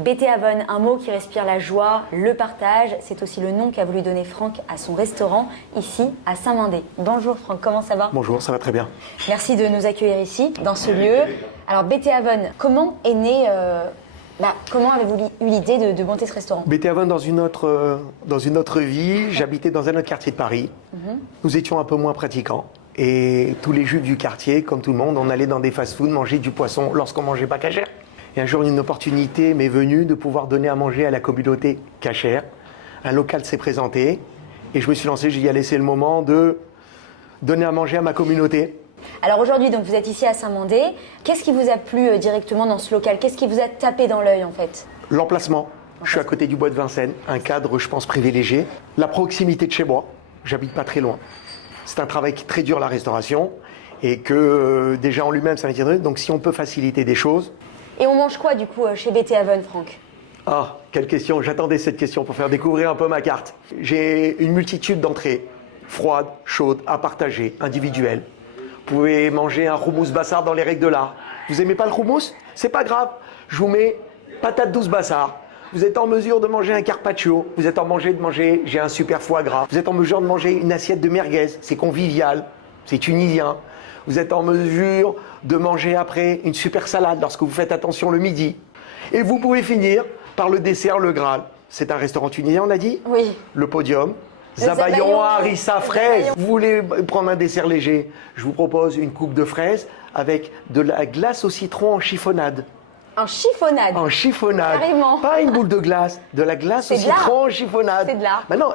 Beteavon, un mot qui respire la joie, le partage. C'est aussi le nom qu'a voulu donner Franck à son restaurant, ici à Saint-Mandé. Bonjour Franck, comment ça va? Bonjour, ça va très bien. Merci de nous accueillir ici, dans ce lieu. Alors Beteavon, comment est né, comment avez-vous eu l'idée de monter ce restaurant? Beteavon dans une autre vie, j'habitais dans un autre quartier de Paris. Nous étions un peu moins pratiquants. Et tous les juifs du quartier, comme tout le monde, on allait dans des fast-foods manger du poisson lorsqu'on mangeait pas cachère. Et un jour, une opportunité m'est venue de pouvoir donner à manger à la communauté cachère. Un local s'est présenté et je me suis lancé, j'ai dit allez, c'est le moment de donner à manger à ma communauté. Alors aujourd'hui, donc vous êtes ici à Saint-Mandé. Qu'est-ce qui vous a plu directement dans ce local? Qu'est-ce qui vous a tapé dans l'œil en fait? L'emplacement. Je suis à côté du bois de Vincennes, un cadre, je pense, privilégié. La proximité de chez moi, j'habite pas très loin. C'est un travail qui est très dur, la restauration, et que déjà en lui-même, ça m'intéresse. Donc si on peut faciliter des choses. Et on mange quoi du coup chez Beteavon, Franck? Ah, quelle question! J'attendais cette question pour faire découvrir un peu ma carte. J'ai une multitude d'entrées, froides, chaudes, à partager, individuelles. Vous pouvez manger un houmous bassar dans les règles de l'art. Vous aimez pas le houmous? C'est pas grave. Je vous mets patate douce bassar. Vous êtes en mesure de manger un carpaccio. Vous êtes en mesure de manger, j'ai un super foie gras. Vous êtes en mesure de manger une assiette de merguez. C'est convivial. C'est tunisien. Vous êtes en mesure de manger après une super salade lorsque vous faites attention le midi. Et vous pouvez finir par le dessert, le Graal. C'est un restaurant tunisien, on a dit? Oui. Le podium. Le Zabayon, harissa, fraise. zabayon. Vous voulez prendre un dessert léger? Je vous propose une coupe de fraises avec de la glace au citron en chiffonnade. En chiffonnade. En chiffonnade. Carrément. Pas une boule de glace, de la glace au C'est de l'art. citron en chiffonnade. C'est de l'art. Mais non,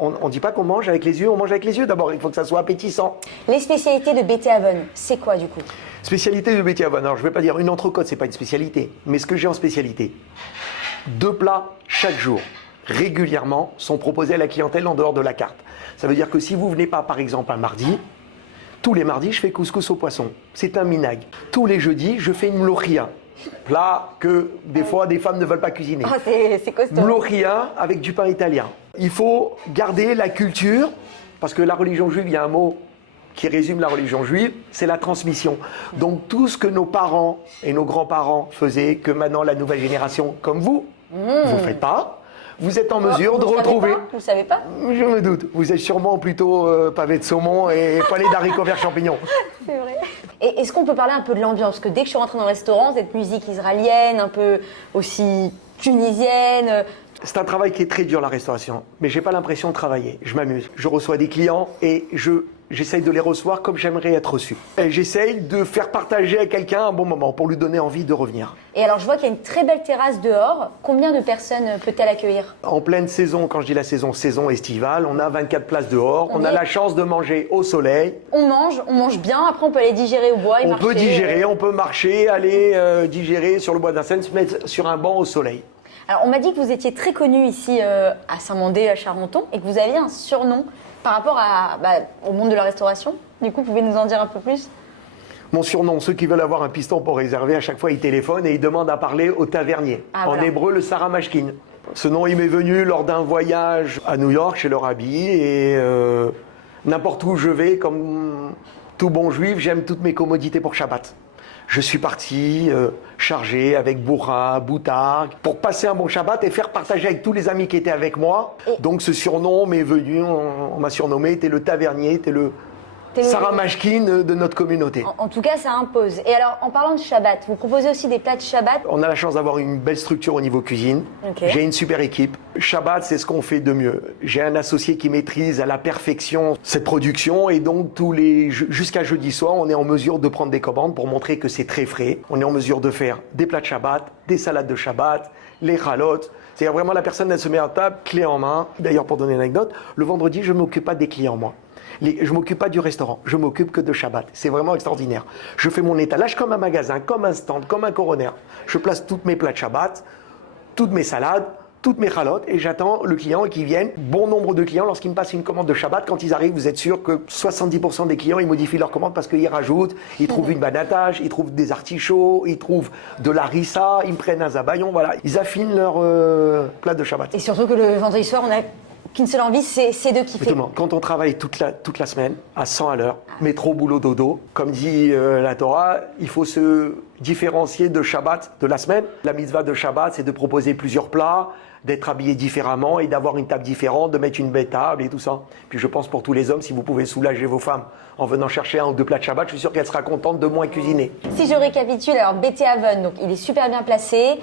on ne dit pas qu'on mange avec les yeux, on mange avec les yeux d'abord. Il faut que ça soit appétissant. Les spécialités de Beteavon, c'est quoi du coup? Spécialité de Beteavon. Alors je ne vais pas dire une entrecôte, c'est pas une spécialité. Mais ce que j'ai en spécialité, 2 plats chaque jour, régulièrement, sont proposés à la clientèle en dehors de la carte. Ça veut dire que si vous venez pas, par exemple, un mardi, tous les mardis, je fais couscous au poisson. C'est un minag. Tous les jeudis, je fais une mlohia. Plat que des fois des femmes ne veulent pas cuisiner. Oh, c'est costaud. Mlohia avec du pain italien. Il faut garder la culture, parce que la religion juive, il y a un mot qui résume la religion juive, c'est la transmission. Donc tout ce que nos parents et nos grands-parents faisaient, que maintenant la nouvelle génération, comme vous, vous ne faites pas, vous êtes en mesure de retrouver. Vous savez pas? Je me doute. Vous êtes sûrement plutôt pavé de saumon et palais d'haricots verts champignons. C'est vrai. Et est-ce qu'on peut parler un peu de l'ambiance? Parce que dès que je suis rentrée dans le restaurant, cette musique israélienne, un peu aussi tunisienne. C'est un travail qui est très dur, la restauration. Mais j'ai pas l'impression de travailler. Je m'amuse. Je reçois des clients et j'essaye de les recevoir comme j'aimerais être reçu. Et j'essaye de faire partager à quelqu'un un bon moment pour lui donner envie de revenir. Et alors je vois qu'il y a une très belle terrasse dehors. Combien de personnes peut-elle accueillir? En pleine saison, quand je dis la saison, saison estivale, on a 24 places dehors. On a la chance de manger au soleil. On mange bien. Après on peut aller digérer au bois et On marcher. peut digérer, on peut marcher, aller digérer sur le bois de Vincennes, se mettre sur un banc au soleil. Alors on m'a dit que vous étiez très connu ici à Saint-Mandé, à Charenton, et que vous aviez un surnom par rapport au monde de la restauration. Du coup, vous pouvez nous en dire un peu plus? Mon surnom, ceux qui veulent avoir un piston pour réserver, à chaque fois ils téléphonent et ils demandent à parler au tavernier. Ah, en voilà. hébreu, le Saramashkin. Ce nom, il m'est venu lors d'un voyage à New York chez le Rabbi et n'importe où je vais, comme tout bon juif, j'aime toutes mes commodités pour Shabbat. Je suis parti chargé avec bourra, boutard, pour passer un bon Shabbat et faire partager avec tous les amis qui étaient avec moi. Donc ce surnom m'est venu, on m'a surnommé, t'es le tavernier, t'es le Saramashkin de notre communauté. En tout cas, ça impose. Et alors, en parlant de Shabbat, vous proposez aussi des plats de Shabbat? On a la chance d'avoir une belle structure au niveau cuisine. Ok. J'ai une super équipe. Shabbat, c'est ce qu'on fait de mieux. J'ai un associé qui maîtrise à la perfection cette production et donc jusqu'à jeudi soir, on est en mesure de prendre des commandes pour montrer que c'est très frais. On est en mesure de faire des plats de Shabbat, des salades de Shabbat, les chalotes. C'est-à-dire vraiment la personne, elle se met à table, clé en main. D'ailleurs, pour donner une anecdote, le vendredi, je ne m'occupe pas des clients, moi. Je ne m'occupe pas du restaurant, je m'occupe que de Shabbat. C'est vraiment extraordinaire. Je fais mon étalage comme un magasin, comme un stand, comme un coroner. Je place tous mes plats de Shabbat, toutes mes salades, toutes mes chalotes et j'attends le client qui vienne. Bon nombre de clients, lorsqu'ils me passent une commande de Shabbat, quand ils arrivent, vous êtes sûr que 70% des clients, ils modifient leur commande parce qu'ils rajoutent, ils trouvent une banatage, ils trouvent des artichauts, ils trouvent de l'harissa, ils me prennent un zabayon, voilà. Ils affinent leur plat de Shabbat. Et surtout que le vendredi soir, on a qu'une seule envie, c'est de kiffer. Exactement. Quand on travaille toute la semaine, à 100 à l'heure, métro, boulot, dodo, comme dit la Torah, il faut se différencier de Shabbat, de la semaine. La mitzvah de Shabbat, c'est de proposer plusieurs plats, d'être habillé différemment et d'avoir une table différente, de mettre une belle table et tout ça. Puis je pense pour tous les hommes, si vous pouvez soulager vos femmes en venant chercher 1 ou 2 plats de Shabbat, je suis sûr qu'elle sera contente de moins cuisiner. Si je récapitule, alors BT Haven, donc il est super bien placé,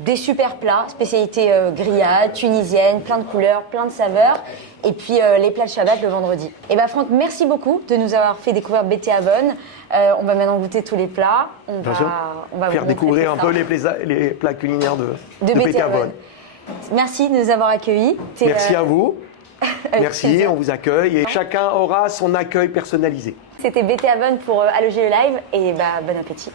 des super plats, spécialité grillade, tunisienne, plein de couleurs, plein de saveurs, et puis les plats de Shabbat le vendredi. Et bah Franck, merci beaucoup de nous avoir fait découvrir BT Haven. On va maintenant goûter tous les plats. On va faire vous découvrir un montrer peu tout ça. les plats culinaires de BT BT Haven. Haven. Merci de nous avoir accueillis. Merci à vous. Merci, plaisir. on vous accueille et chacun aura son accueil personnalisé. C'était BT Haven pour Alloger le live et bah, bon appétit.